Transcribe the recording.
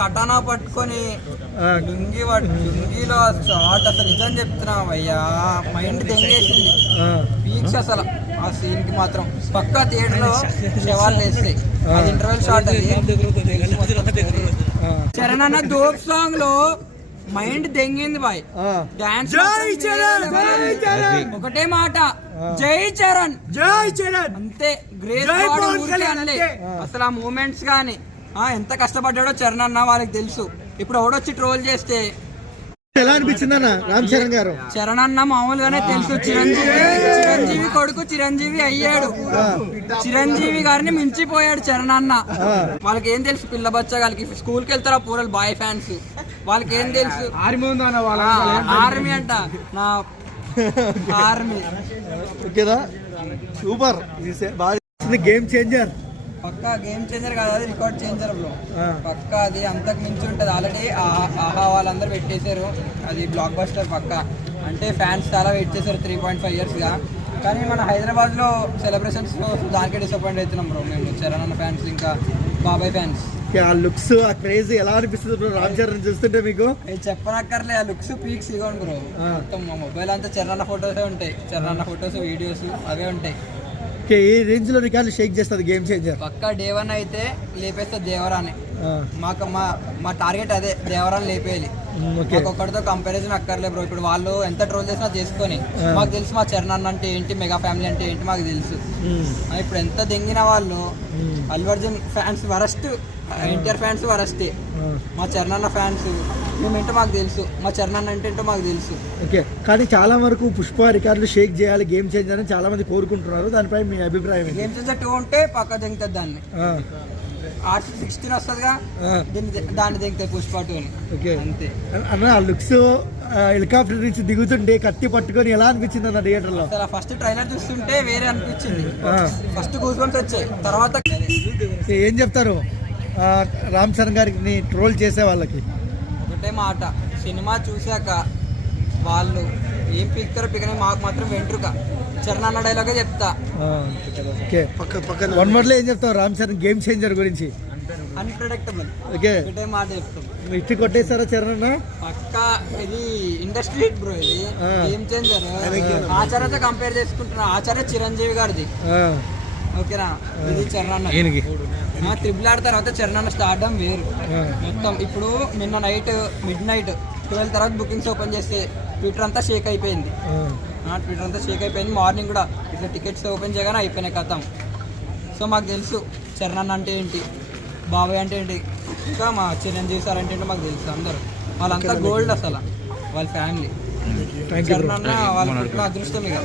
కటానా పట్టుకొని లుంగిలో షాట్ అసలు నిజం చెప్తున్నాం అయ్యా, మైండ్ తెంగేసింది పీక్స్ అసలు. ఆ సీన్ కి మాత్రం పక్కా థియేటర్ లో శవాలు వేస్తాయి. అది ఇంటర్వెల్ షాట్. అది చరణ్ అన్న దోప్ సాంగ్ లో మైండ్ దెంగింది బాయ్. డాన్స్ ఒకటే మాట, జై చరణ్ జై చరణ్ అంతే. గ్రేట్ అనలే అసలు ఆ మూమెంట్స్ గానీ ఎంత కష్టపడ్డాడో చరణ్ అన్న వాళ్ళకి తెలుసు. ఇప్పుడు ఎవడొచ్చి ట్రోల్ చేస్తే ఎలా అనిపించింది అన్న రామ్ చరణ్ గారు? చరణ్ అన్న మామూలుగానే తెలుసు, చిరంజీవి కొడుకు చిరంజీవి అయ్యాడు, చిరంజీవి గారిని మించిపోయాడు చరణ్ అన్న. వాళ్ళకి ఏం తెలుసు, పిల్ల బచ్చ వాళ్ళకి స్కూల్ కి వెళ్తారా పూరలు బాయ్ ఫ్యాన్స్, వాళ్ళకి ఏం తెలుసు? ఆర్మీ అంట నా ఆర్మీ. ఓకేదా, సూపర్, గేమ్ చేంజర్. పక్కా గేమ్ చేంజర్ కాదు, అది రికార్డ్ చేంజర్ బ్రో. పక్కా అది అంతకు మించి ఉంటుంది. ఆల్రెడీ ఆహా వాళ్ళందరూ పెట్టేశారు, అది బ్లాక్ బస్టర్ పక్కా. అంటే ఫ్యాన్స్ చాలా వెయిట్ చేశారు 3.5 years గా. కానీ మన హైదరాబాద్ లో సెలబ్రేషన్స్ దానికే డిసప్పాయింట్ అవుతున్నాం బ్రో మేము, చరణ్ అన్న ఫ్యాన్స్ ఇంకా బాబాయ్ ఫ్యాన్స్. ఆ లుక్స్, ఆ క్రేజ్ ఎలా అనిపిస్తుంది బ్రో రామ్ చరణ్ చూస్తుంటే మీకు? చెప్పనక్కర్లే, ఆ లుక్స్ పీక్స్ ఇవ్వండి బ్రో. మొత్తం మా మొబైల్ అంతా చరణ్ అన్న ఫొటోసే ఉంటాయి, చరణ్ అన్న ఫొటోస్ వీడియోస్ అవే ఉంటాయి. ఏ రేంజ్ లో రికార్డు షేక్ చేస్తుంది గేమ్ చేంజర్? పక్కా డే 1 అయితే లేపేస్తుంది దేవరాని. మాకు మా టార్గెట్ అదే, దేవరాని లేపేయాలి. ఒక్కడితో కంపారిజన్ అక్కర్లే బ్రో. ఇప్పుడు వాళ్ళు ఎంత ట్రోల్ చేసినా చేసుకొని మాకు తెలుసు మా చరణ్ అన్న అంటే ఏంటి, మెగా ఫ్యామిలీ అంటే ఏంటి మాకు తెలుసు. ఇప్పుడు ఎంత దెంగిన వాళ్ళు, Allu Arjun fans worst, NTR fans వరస్టే, మా చరణ్ అన్న ఫ్యాన్స్ మేమేంటో మాకు తెలుసు, మా చరణ్ అన్న అంటే ఏంటో మాకు తెలుసు. ఓకే, కానీ చాలా వరకు పుష్ప రికార్డులు షేక్ చేయాలి గేమ్ చేంజర్ అని చాలా మంది కోరుకుంటున్నారు, దానిపై మీ అభిప్రాయం? గేమ్ చేంజర్ 2 ఉంటే పక్క దింగుతుంది దాన్ని. ఆర్సీ 16 వస్తుందిగా, దాన్ని దిగుతాయి పుష్ప 2 అని. ఓకే అంతే అన్న. ఆ లుక్స్ హెలికాప్టర్ నుంచి దిగుతుంటే కత్తి పట్టుకొని ఎలా అనిపించింది అన్న థియేటర్ లో? అసలు ఫస్ట్ ట్రైలర్ చూస్తుంటే వేరే అనిపించింది, ఫస్ట్ గూస్ బంప్స్ వచ్చాయి. తర్వాత ఏం చెప్తారు రామ్ చరణ్ గారికి ట్రోల్ చేసే వాళ్ళకి? ఒకటే మాట, సినిమా చూశాక వాళ్ళు ఏం పీక్తారో పీకని, మాకు మాత్రం వెంట్రుక చరణ్ అన్న డైలాగే చెప్తా. వన్ వర్డ్ లో ఏం చెప్తావు రామ్ చరణ్ గేమ్ చేంజర్ గురించి? అన్ప్రెడిక్టబుల్. ఓకే, ఒకటే మాట చెప్తాం. ఇట్టి కొట్టేస్తారా చరణ్ అన్న? పక్కా ఇది ఇండస్ట్రీ హిట్ బ్రో, ఇది గేమ్ చేంజర్. ఆచార్యతో కంపేర్ చేసుకుంటున్నా, ఆచార్య చిరంజీవి గారిది ఓకేనా, ఇది చరణ్ అన్న. ట్రిపుల్ ఆర్ తర్వాత చరణ్ అన్న స్టార్డమ్ వేరు మొత్తం. ఇప్పుడు నిన్న మిడ్ నైట్ 12 తర్వాత బుకింగ్స్ ఓపెన్ చేస్తే ట్విట్టర్ అంతా షేక్ అయిపోయింది. ట్విట్టర్ అంతా షేక్ అయిపోయింది. మార్నింగ్ కూడా ఇట్లా టికెట్స్ ఓపెన్ చేయగానే అయిపోయినాయి కథం. సో మాకు తెలుసు చరణ్ అన్న అంటే ఏంటి, బాబాయ్ అంటే ఏంటి, ఇంకా మా చిరంజీవి సార్ అంటే ఏంటో మాకు తెలుసు. అందరూ వాళ్ళంతా గోల్డ్ అసలు, వాళ్ళ ఫ్యామిలీ. చరణ్ అన్న వాళ్ళ అదృష్టం ఇక.